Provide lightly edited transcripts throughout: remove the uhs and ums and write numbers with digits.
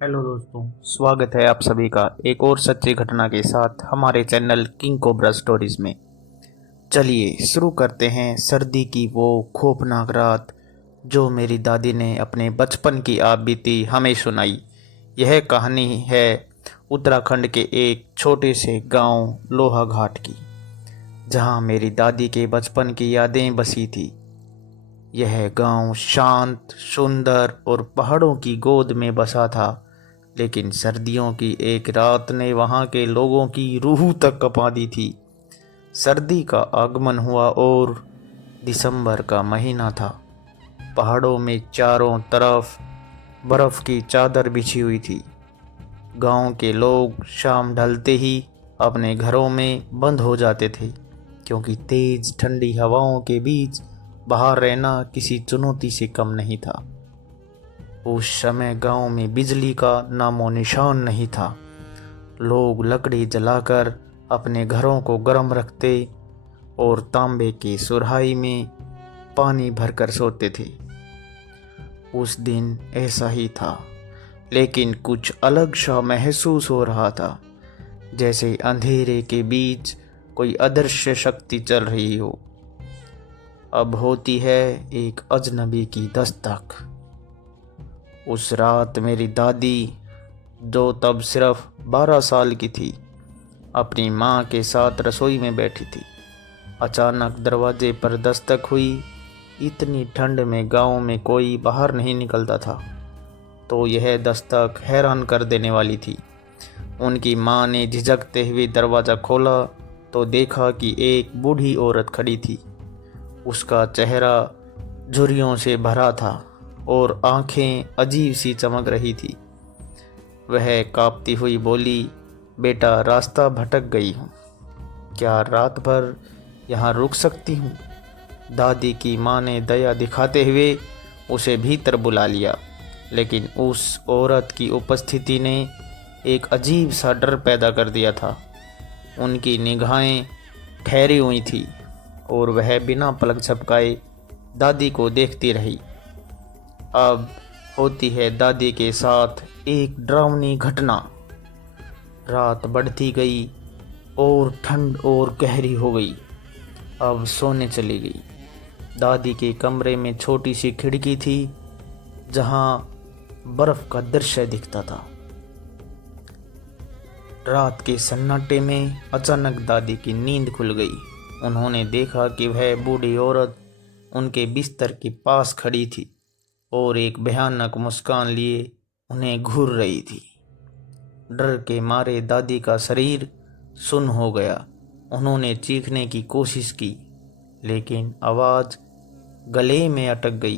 Hello दोस्तों, स्वागत है आप सभी का एक और सच्ची घटना के साथ हमारे चैनल किंग कोबरा स्टोरीज में। चलिए शुरू करते हैं सर्दी की वो खौफनाक रात जो मेरी दादी ने अपने बचपन की आप बीती हमें सुनाई। यह कहानी है उत्तराखंड के एक छोटे से गांव लोहाघाट की, जहां मेरी दादी के बचपन की यादें बसी थी। यह गांव शांत, सुंदर और पहाड़ों की गोद में बसा था, लेकिन सर्दियों की एक रात ने वहां के लोगों की रूह तक कँपा दी थी। सर्दी का आगमन हुआ और दिसंबर का महीना था। पहाड़ों में चारों तरफ बर्फ की चादर बिछी हुई थी। गांव के लोग शाम ढलते ही अपने घरों में बंद हो जाते थे, क्योंकि तेज ठंडी हवाओं के बीच बाहर रहना किसी चुनौती से कम नहीं था। उस समय गांव में बिजली का नामो निशान नहीं था। लोग लकड़ी जलाकर अपने घरों को गर्म रखते और तांबे की सुराही में पानी भरकर सोते थे। उस दिन ऐसा ही था, लेकिन कुछ अलग सा महसूस हो रहा था, जैसे अंधेरे के बीच कोई अदृश्य शक्ति चल रही हो। अब होती है एक अजनबी की दस्तक। उस रात मेरी दादी, जो तब सिर्फ 12 साल की थी, अपनी माँ के साथ रसोई में बैठी थी। अचानक दरवाजे पर दस्तक हुई। इतनी ठंड में गांव में कोई बाहर नहीं निकलता था, तो यह दस्तक हैरान कर देने वाली थी। उनकी माँ ने झिझकते हुए दरवाज़ा खोला तो देखा कि एक बूढ़ी औरत खड़ी थी। उसका चेहरा झुर्रियों से भरा था और आंखें अजीब सी चमक रही थी। वह कांपती हुई बोली, बेटा, रास्ता भटक गई हूँ, क्या रात भर यहाँ रुक सकती हूँ? दादी की माँ ने दया दिखाते हुए उसे भीतर बुला लिया, लेकिन उस औरत की उपस्थिति ने एक अजीब सा डर पैदा कर दिया था। उनकी निगाहें ठहरी हुई थी और वह बिना पलक झपकाए दादी को देखती रही। अब होती है दादी के साथ एक डरावनी घटना। रात बढ़ती गई और ठंड और गहरी हो गई। अब सोने चली गई। दादी के कमरे में छोटी सी खिड़की थी, जहां बर्फ का दृश्य दिखता था। रात के सन्नाटे में अचानक दादी की नींद खुल गई। उन्होंने देखा कि वह बूढ़ी औरत उनके बिस्तर के पास खड़ी थी और एक भयानक मुस्कान लिए उन्हें घूर रही थी। डर के मारे दादी का शरीर सुन्न हो गया। उन्होंने चीखने की कोशिश की, लेकिन आवाज़ गले में अटक गई।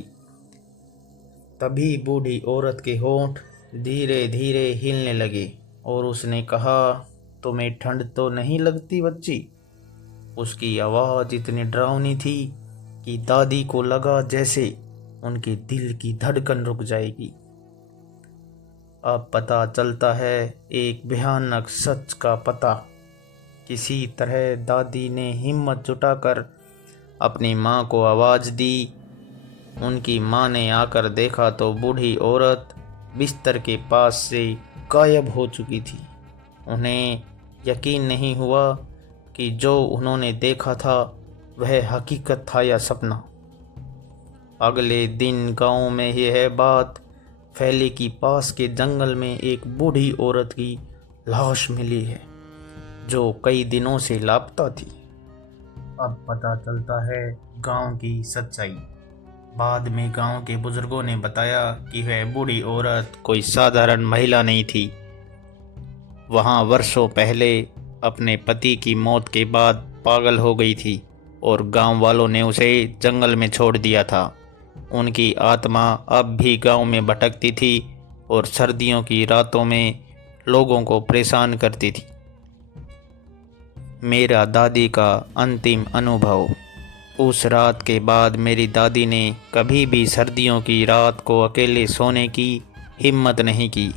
तभी बूढ़ी औरत के होंठ धीरे धीरे हिलने लगे और उसने कहा, तुम्हें ठंड तो नहीं लगती बच्ची? उसकी आवाज़ इतनी डरावनी थी कि दादी को लगा जैसे उनके दिल की धड़कन रुक जाएगी। अब पता चलता है एक भयानक सच का पता। किसी तरह दादी ने हिम्मत जुटाकर अपनी माँ को आवाज़ दी। उनकी माँ ने आकर देखा तो बूढ़ी औरत बिस्तर के पास से गायब हो चुकी थी। उन्हें यकीन नहीं हुआ कि जो उन्होंने देखा था वह हकीकत था या सपना। अगले दिन गांव में यह बात फैली कि पास के जंगल में एक बूढ़ी औरत की लाश मिली है, जो कई दिनों से लापता थी। अब पता चलता है गांव की सच्चाई। बाद में गांव के बुजुर्गों ने बताया कि वह बूढ़ी औरत कोई साधारण महिला नहीं थी। वहां वर्षों पहले अपने पति की मौत के बाद पागल हो गई थी और गांव वालों ने उसे जंगल में छोड़ दिया था। उनकी आत्मा अब भी गांव में भटकती थी और सर्दियों की रातों में लोगों को परेशान करती थी। मेरा दादी का अंतिम अनुभव। उस रात के बाद मेरी दादी ने कभी भी सर्दियों की रात को अकेले सोने की हिम्मत नहीं की।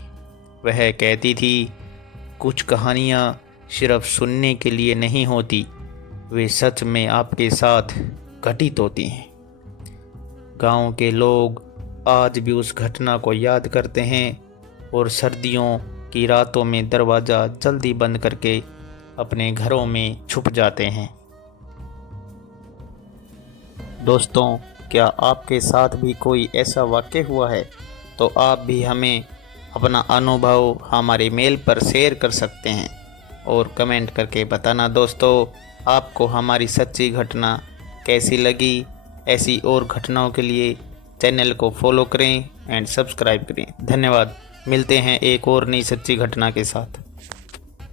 वह कहती थी, कुछ कहानियाँ सिर्फ सुनने के लिए नहीं होती, वे सच में आपके साथ घटित होती हैं। गांव के लोग आज भी उस घटना को याद करते हैं और सर्दियों की रातों में दरवाज़ा जल्दी बंद करके अपने घरों में छुप जाते हैं। दोस्तों, क्या आपके साथ भी कोई ऐसा वाक़या हुआ है? तो आप भी हमें अपना अनुभव हमारे मेल पर शेयर कर सकते हैं और कमेंट करके बताना दोस्तों, आपको हमारी सच्ची घटना कैसी लगी। ऐसी और घटनाओं के लिए चैनल को फॉलो करें एंड सब्सक्राइब करें। धन्यवाद। मिलते हैं एक और नई सच्ची घटना के साथ।